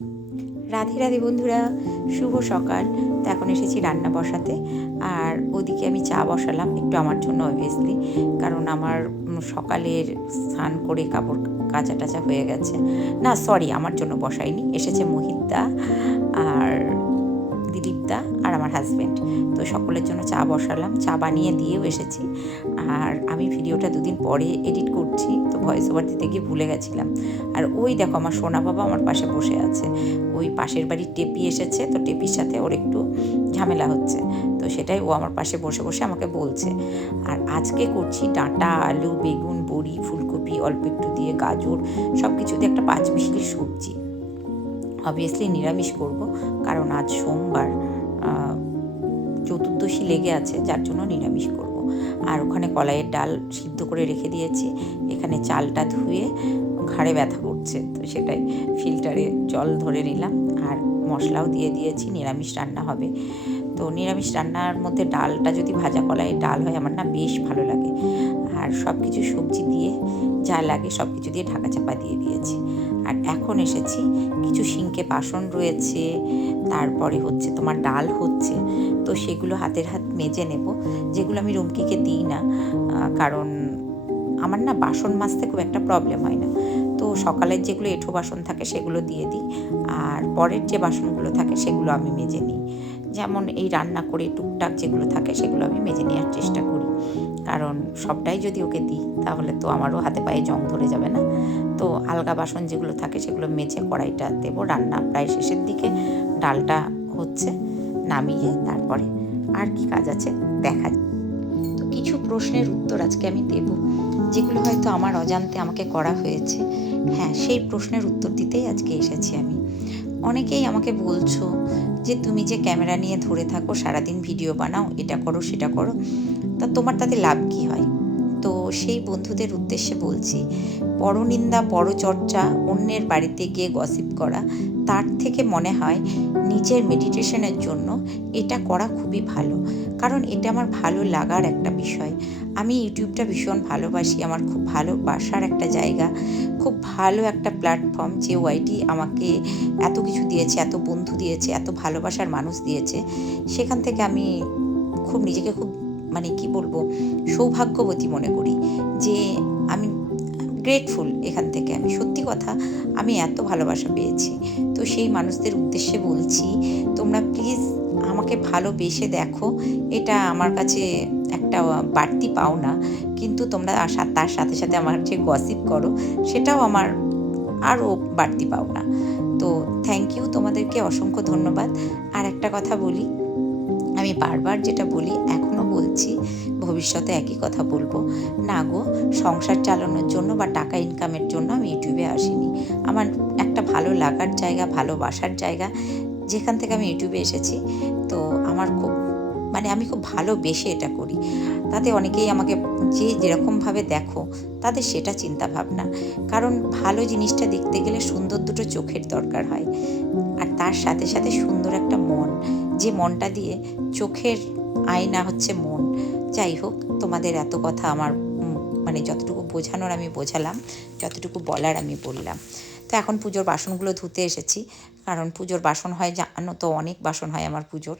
রাধে রাধে বন্ধুরা, শুভ সকাল। তো এখন এসেছি রান্না বসাতে। আর ওদিকে আমি চা বসালাম একটু আমার জন্য অবভিয়াসলি, কারণ আমার সকালের স্নান করে কাপড় কাচা টাচা হয়ে গেছে। না সরি, আমার জন্য বসাইনি, এসেছে মোহিতদা আর দিলীপদা আর আমার হাজব্যান্ড। তো সকলের জন্য চা বসালাম, চা বানিয়ে দিয়েও এসেছি। আর আমি ভিডিওটা দুদিন পরে এডিট করছি, তো ভয়েস ওভার দিতে গিয়ে ভুলে গেছিলাম। আর ওই দেখো আমার সোনা বাবা আমার পাশে বসে আছে। ওই পাশের বাড়ির টেপি এসেছে, তো টেপির সাথে ওর একটু ঝামেলা হচ্ছে, তো সেটাই ও আমার পাশে বসে বসে আমাকে বলছে। আর আজকে করছি ডাঁটা, আলু, বেগুন, বড়ি, ফুলকপি অল্প একটু দিয়ে, গাজর, সব কিছু দিয়ে একটা পাঁচমিশালি সবজি। অবভিয়াসলি নিরামিষ করব, কারণ আজ সোমবার, চতুর্দশী লেগে আছে, যার জন্য নিরামিষ করব। আর ওখানে কলাইয়ের ডাল সিদ্ধ করে রেখে দিয়েছি। এখানে চালটা ধুয়ে ঘাড়ে ব্যথা করছে, তো সেটাই ফিল্টারে জল ধরে নিলাম। আর মশলাও দিয়ে দিয়েছি, নিরামিষ রান্না হবে। তো নিরামিষ রান্নার মধ্যে ডালটা যদি ভাজা কলাইয়ের ডাল হয়, আমার না বেশ ভালো লাগে। আর সব কিছু সবজি দিয়ে যা লাগে সব কিছু দিয়ে ঢাকা চাপা দিয়ে দিয়েছি। আর এখন এসেছি, কিছু সিঙ্কে বাসন রয়েছে, তারপরে হচ্ছে তোমার ডাল হচ্ছে, তো সেগুলো হাতের হাত মেজে নেব। যেগুলো আমি রুমকিকে দিই না, কারণ আমার না বাসন মাজতে খুব একটা প্রবলেম হয় না। তো সকালের যেগুলো এঁঠো বাসন থাকে সেগুলো দিয়ে দিই, আর পরের যে বাসনগুলো থাকে সেগুলো আমি মেজে নিই। যেমন এই রান্না করে টুকটাক যেগুলো থাকে সেগুলো আমি মেজে নেওয়ার চেষ্টা করি, কারণ সবটাই যদি ওকে দিই তাহলে তো আমারও হাতে পায়ে জং ধরে যাবে না। তো আলগা বাসন যেগুলো থাকে সেগুলো মেজে কড়াইটা দেবো। রান্না প্রায় শেষের দিকে, ডালটা হচ্ছে, নামিয়ে তারপরে আর কি কাজ আছে দেখা যায়। তো কিছু প্রশ্নের উত্তর আজকে আমি দেব, যেগুলো হয়তো আমার অজান্তে আমাকে করা হয়েছে। হ্যাঁ, সেই প্রশ্নের উত্তর দিতেই আজকে এসেছি আমি। অনেকেই আমাকে বলছো যে তুমি যে ক্যামেরা নিয়ে ধরে থাকো, সারাদিন ভিডিও বানাও, এটা করো সেটা করো, তা তোমার তাতে লাভ কী হয়? তো সেই বন্ধুদের উদ্দেশ্যে বলছি, পরনিন্দা, পরচর্চা, অন্যের বাড়িতে গিয়ে গসিপ করা, তার থেকে মনে হয় নিজের মেডিটেশনের জন্য এটা করা খুবই ভালো। কারণ এটা আমার ভালো লাগার একটা বিষয়। আমি ইউটিউবটা ভীষণ ভালোবাসি, আমার খুব ভালোবাসার একটা জায়গা, খুব ভালো একটা প্ল্যাটফর্ম, যে ওয়াইটি আমাকে এত কিছু দিয়েছে, এত বন্ধু দিয়েছে, এত ভালোবাসার মানুষ দিয়েছে। সেখান থেকে আমি খুব নিজেকে খুব, মানে কি বলবো, সৌভাগ্যবতী মনে করি যে আমি গ্রেটফুল। এখান থেকে আমি সত্যি কথা, আমি এত ভালোবাসা পেয়েছি। তো সেই মানুষদের উদ্দেশ্যে বলছি, তোমরা প্লিজ আমাকে ভালোবেসে দেখো, এটা আমার কাছে একটা বাড়তি পাওনা। কিন্তু তোমরা তার সাথে সাথে আমার যে গসিপ করো, সেটাও আমার আরও বাড়তি পাওনা। তো থ্যাংক ইউ, তোমাদেরকে অসংখ্য ধন্যবাদ। আর একটা কথা বলি, আমি বারবার যেটা বলি, এখনও বলছি, ভবিষ্যতে একই কথা বলবো, না গো, সংসার চালানোর জন্য বা টাকা ইনকামের জন্য আমি ইউটিউবে আসিনি। আমার একটা ভালো লাগার জায়গা, ভালোবাসার জায়গা, যেখান থেকে আমি ইউটিউবে এসেছি। তো আমার খুব, মানে আমি খুব ভালোবেসে এটা করি। তাতে অনেকেই আমাকে যে যেরকমভাবে দেখো, তাদের সেটা চিন্তা ভাবনা। কারণ ভালো জিনিসটা দেখতে গেলে সুন্দর দুটো চোখের দরকার হয়, আর তার সাথে সাথে সুন্দর একটা মন, যে মনটা দিয়ে, চোখের আয়না হচ্ছে মন। যাই হোক, তোমাদের এত কথা আমার, মানে যতটুকু বোঝানোর আমি বোঝালাম, যতটুকু বলার আমি বললাম। তো এখন পুজোর বাসনগুলো ধুতে এসেছি, কারণ পুজোর বাসন হয় জানো তো, অনেক বাসন হয় আমার পুজোর।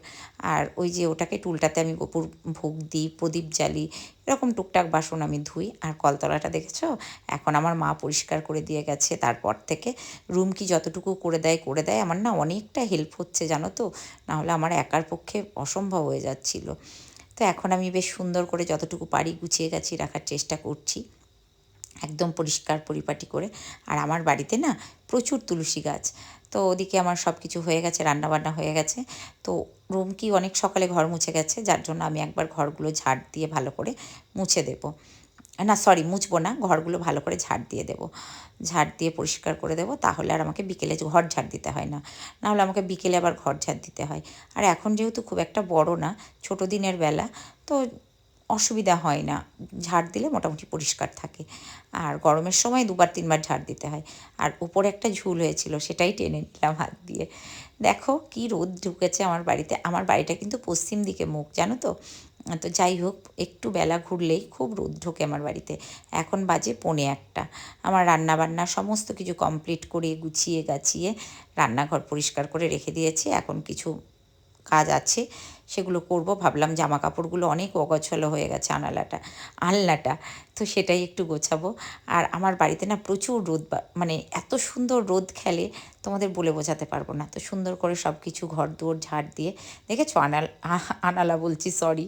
আর ওই যে ওটাকে টুলটাতে আমি গোপুর ভোগ দিই, প্রদীপ জ্বালি, এরকম টুকটাক বাসন আমি ধুই। আর কলতলাটা দেখেছো, এখন আমার মা পরিষ্কার করে দিয়ে গেছে। তারপর থেকে রুম কি যতটুকু করে দেয়, আমার না অনেকটা হেল্প হচ্ছে জানো তো, নাহলে আমার একার পক্ষে অসম্ভব হয়ে যাচ্ছিল। তো এখন আমি বেশ সুন্দর করে যতটুকু পারি গুছিয়ে গাছিয়ে রাখার চেষ্টা করছি, একদম পরিষ্কার পরিপাটি করে। আর আমার বাড়িতে না প্রচুর তুলসী গাছ, তো ওদিকে আমার সব কিছু হয়ে গেছে, রান্নাবান্না হয়ে গেছে। তো রুমকি অনেক সকালে ঘর মুছে গেছে, যার জন্য আমি একবার ঘরগুলো ঝাড় দিয়ে ভালো করে মুছে দেবো। না সরি, মুছবো না, ঘরগুলো ভালো করে ঝাড় দিয়ে দেবো, ঝাড় দিয়ে পরিষ্কার করে দেবো, তাহলে আর আমাকে বিকেলে ঘর ঝাড় দিতে হয় না। নাহলে আমাকে বিকেলে আবার ঘর ঝাড় দিতে হয়। আর এখন যেহেতু খুব একটা বড় না, ছোটো দিনের বেলা, তো অসুবিধা হয় না, ঝাড় দিলে মোটামুটি পরিষ্কার থাকে। আর গরমের সময় দুবার তিনবার ঝাড় দিতে হয়। আর উপরে একটা ঝুল হয়েছিল, সেটাই টেনে নিলাম হাত দিয়ে। দেখো কি রোদ ঢুকেছে আমার বাড়িতে। আমার বাড়িটা কিন্তু পশ্চিম দিকে মুখ, জানো তো, তো যাই হোক, একটু বেলা ঘুরলেই খুব রোদ ঢোকে আমার বাড়িতে। এখন বাজে 1:45। আমার রান্নাবান্না সমস্ত কিছু কমপ্লিট করে গুছিয়ে গাছিয়ে রান্নাঘর পরিষ্কার করে রেখে দিয়েছি। এখন কিছু কাজ আছে, সেগুলো করব। ভাবলাম জামা কাপড়গুলো অনেক অগোছালো হয়ে গেছে আলনাটা, তো সেটাই একটু গোছাবো। আর আমার বাড়িতে না প্রচুর রোদ, মানে এত সুন্দর রোদ খেলে তোমাদের বলে বোঝাতে পারবো না। তো সুন্দর করে সব কিছু ঘর দুয়ার ঝাড় দিয়ে, দেখেছো আনালা বলছি, সরি,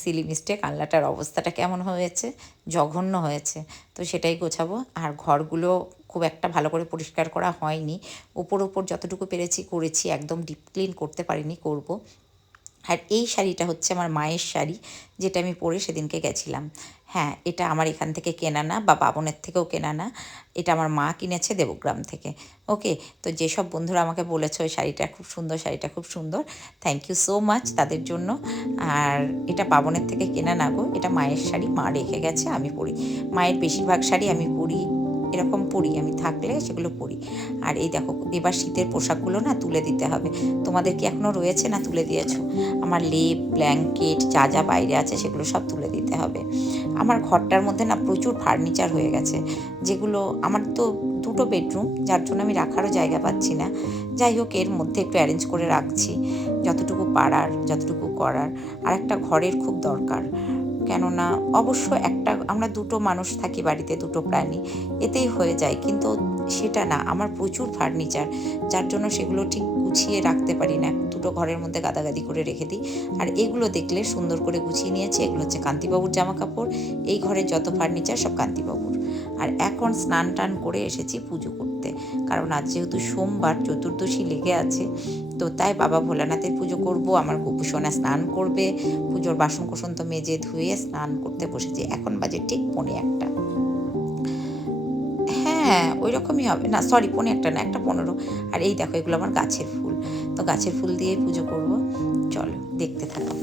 সিলি মিস্টেক, আলনাটার অবস্থাটা কেমন হয়েছে, জঘন্য হয়েছে। তো সেটাই গোছাবো। আর ঘরগুলো খুব একটা ভালো করে পরিষ্কার করা হয়নি, ওপর যতটুকু পেরেছি করেছি, একদম ডিপ ক্লিন করতে পারিনি, করব। আর এই শাড়িটা হচ্ছে আমার মায়ের শাড়ি, যেটা আমি পরে সেদিনকে গেছিলাম। হ্যাঁ, এটা আমার এখান থেকে কেনা না, বা বাবনের থেকেও কেনা না, এটা আমার মা কিনেছে দেবগ্রাম থেকে। ওকে, তো যেসব বন্ধুরা আমাকে বলেছে ওই শাড়িটা খুব সুন্দর, শাড়িটা খুব সুন্দর, থ্যাংক ইউ সো মাচ তাদের জন্য। আর এটা বাবনের থেকে কেনা না গো, এটা মায়ের শাড়ি, মা রেখে গেছে, আমি পরি। মায়ের বেশিরভাগ শাড়ি আমি পরি, এরকম পরি, আমি থাকলে সেগুলো পরি। আর এই দেখো, এবার শীতের পোশাকগুলো না তুলে দিতে হবে। তোমাদের কি এখনও রয়েছে না তুলে দিয়েছো? আমার লেপ, ব্ল্যাঙ্কেট, যা যা বাইরে আছে সেগুলো সব তুলে দিতে হবে। আমার ঘরটার মধ্যে না প্রচুর ফার্নিচার হয়ে গেছে, যেগুলো আমার তো 2টো বেডরুম, যার জন্য আমি রাখারও জায়গা পাচ্ছি না। যাই হোক, এর মধ্যে একটু অ্যারেঞ্জ করে রাখছি, যতটুকু পারার, যতটুকু করার। আর একটা ঘরের খুব দরকার, কেননা অবশ্য আমরা 2টো মানুষ থাকি বাড়িতে, 2টো প্রাণী, এতেই হয়ে যায়। কিন্তু সেটা না, আমার প্রচুর ফার্নিচার, যার জন্য সেগুলো ঠিক গুছিয়ে রাখতে পারি না, 2টো ঘরের মধ্যে গাদাগাদি করে রেখে দিই। আর এগুলো দেখলে সুন্দর করে গুছিয়ে নিয়েছি, এগুলো হচ্ছে কান্তিবাবুর জামা কাপড়। এই ঘরের যত ফার্নিচার সব কান্তিবাবুর। আর এখন স্নান টান করে এসেছি পুজো করতে, কারণ আজ যেহেতু সোমবার, চতুর্দশী লেগে আছে, তো তাই বাবা ভোলানাথের পুজো করব। আমার গোপু সোনা স্নান করবে, পুজোর বাসন কোসন তো মেজে ধুয়ে স্নান করতে বসেছি। এখন বাজে ঠিক 1:45। হ্যাঁ, ওই রকমই হবে, না সরি, 1:45 না, 1:15। আর এই দেখো, এগুলো আমার গাছের ফুল, তো গাছের ফুল দিয়েই পুজো করব। চলো দেখতে থাকো।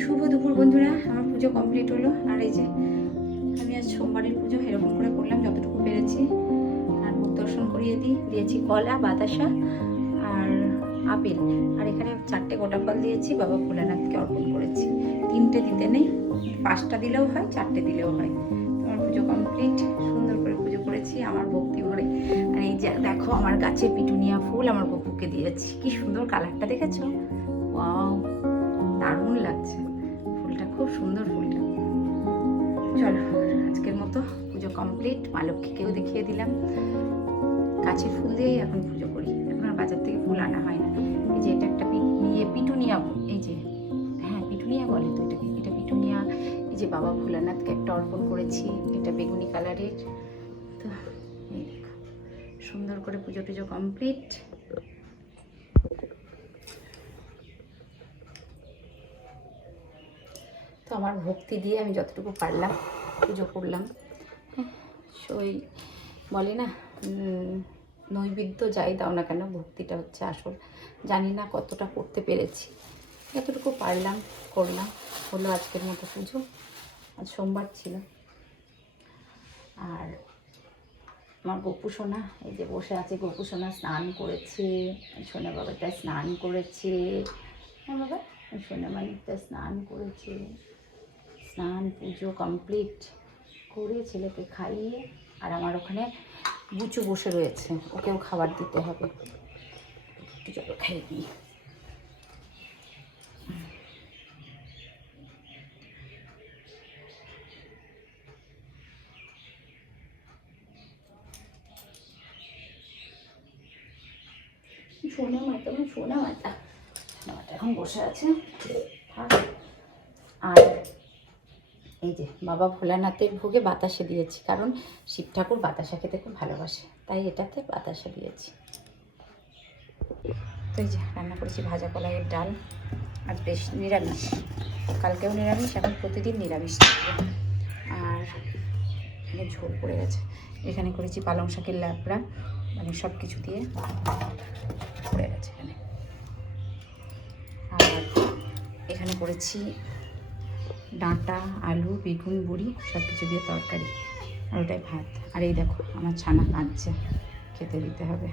শুভ দুপুর বন্ধুরা, আমার পুজো কমপ্লিট হলো। আর এই যে আমি আজ সোমবারের পুজো এরকম করে করলাম, যতটুকু পেরেছি। আর মুখ দর্শন করিয়ে দিয়েছি কলা, বাতাসা আর আপেল। আর এখানে 4টে গোটা ফল দিয়েছি, বাবা ভোলানাথকে অর্পণ করেছি। 3টে দিতে নেই, 5টা দিলেও হয়, 4টে দিলেও হয়। আমার পুজো কমপ্লিট, সুন্দর করে পুজো করেছি আমার ভক্তি ভরে। আর এই যে দেখো, আমার গাছের পিটুনিয়া ফুল আমার বপুকে দিয়েছি, কি সুন্দর কালারটা দেখেছো? ওয়াও, দারুণ লাগছে ফুলটা, খুব সুন্দর ফুলটা। চলো, আজকের মতো পুজো কমপ্লিট। মা লক্ষ্মীকেও দেখিয়ে দিলাম। গাছের ফুল দিয়েই এখন পুজো করি, এখন আর বাজার থেকে ফুল আনা হয় না। এই যে এটা একটা পিটুনিয়া, এই যে, হ্যাঁ পিটুনিয়া বলে তো এটাকে, এটা পিটুনিয়া। এই যে বাবা ভোলানাথকে একটা অর্পণ করেছি, এটা বেগুনি কালারের। তো এই দেখো, সুন্দর করে পুজো টুজো কমপ্লিট। তো আমার ভক্তি দিয়ে আমি যতটুকু পারলাম পুজো করলাম। ওই বলে না, নৈবেদ্য যাই দাও না কেন, ভক্তিটা হচ্ছে আসল। জানি না কতটা করতে পেরেছি, যতটুকু পারলাম করলাম। হলো আজকের মতো পুজো, আজ সোমবার ছিল। আর আমার গপু সোনা এই যে বসে আছে, গপু সোনা স্নান করেছে, সোনা বাবাটা স্নান করেছে, হ্যাঁ বাবা সোনা মানিকটা স্নান করেছে, স্নান পুজো কমপ্লিট করে ছেলেকে খাইয়ে, আর আমার ওখানে বুচু বসে রয়েছে, ওকেও খাবার দিতে হবে, একটু চলো খাইয়ে দিই। সোনা মাতা, সোনা মাতা, সোনা মাতা এখন বসে আছে। আর এই যে বাবা ভোলানাথের ভোগে বাতাসে দিয়েছি, কারণ শিব ঠাকুর বাতাসা খেতে খুব ভালোবাসে, তাই এটাতে বাতাসা দিয়েছি। তো এই যে রান্না করেছি ভাজা কলাইয়ের ডাল, আজ বেশ নিরামিষ, কালকেও নিরামিষ, এখন প্রতিদিন নিরামিষ থাকবে। আর এখানে ঝোল পড়ে গেছে, এখানে করেছি পালং শাকের ল্যাবড়া, মানে সব কিছু দিয়ে পড়ে গেছে এখানে। আর এখানে করেছি ডাঁটা, আলু, বেগুন বড়ি সব কিছু দিয়ে তরকারি, আর ওটাই ভাত। আর এই দেখো আমার ছানা কাঁদছে, খেতে দিতে হবে।